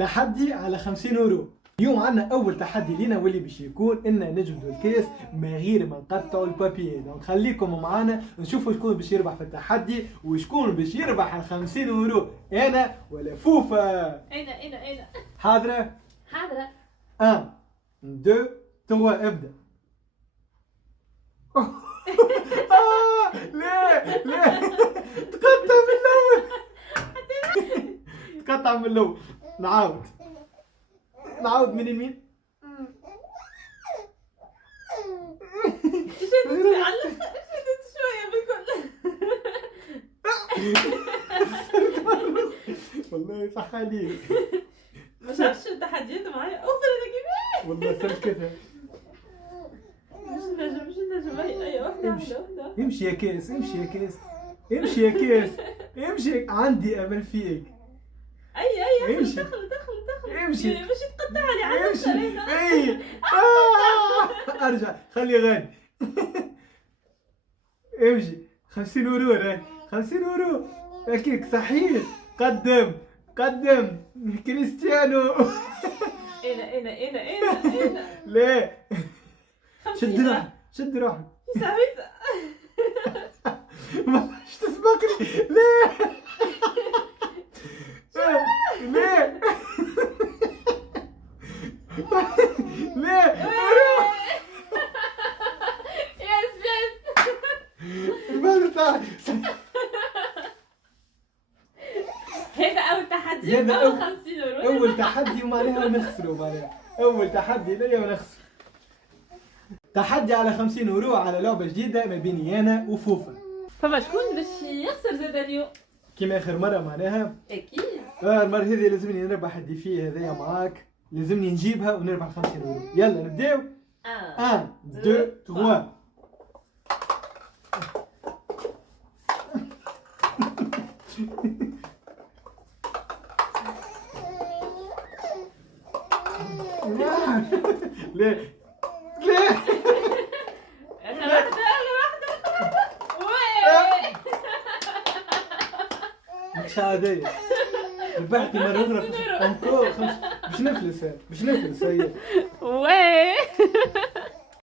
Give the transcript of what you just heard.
تحدي على 50 يورو. اليوم عندنا اول تحدي لينا واللي باش يكون ان نجبدوا الكاس من غير ما نقطعوا البابيي. دونك خليكم معنا نشوفوا شكون باش يربح في التحدي وشكون باش يربح ال 50 يورو، انا ولا فوفا. انا حاضره؟ حاضرة. 1 2 3 ابدا. لا تقطع من الاول، تقطع من الاول. نعاود من اليمين. شدت شوية بكل. والله صح عليك. ما شافش التحديات معايا، اوصل انا كيفاش. والله سلكتها. مش نجم هاي واحدة امشي. واحدة. امشي يا كاس، امشي يا كاس، امشي يا كاس، امشي. عندي امل فيك. اي امشي. دخل امشي. باش تقطعها لي على امشي. الطريق. اي ارجع خلي غني. امشي. 50 يورو راهي، 50 يورو اكيد صحيح. قدم كريستيانو. انا لا شد روحك. ساويت. ما ايش تسبقني. لا لا يس البال تاعي. هذا اول تحدي. هذا اول 50 يورو. اول تحدي ومعناها نخسروا. معناها اول تحدي ليا ونخسر. تحدي على 50 يورو على لعبه جديده ما بيني انا وفوفا. فما شكون باش يخسر زاد اليوم؟ كيما اخر مره معناها. اكيد. المره هذه لازمني نربح الديفي هذايا معاك، لازمني نجيبها ونربح 50 يورو. يلا نبداو. 1 2 3. لا مش عادية. ربحتي مرة أخرى. أنكور باش نفلس هي. وي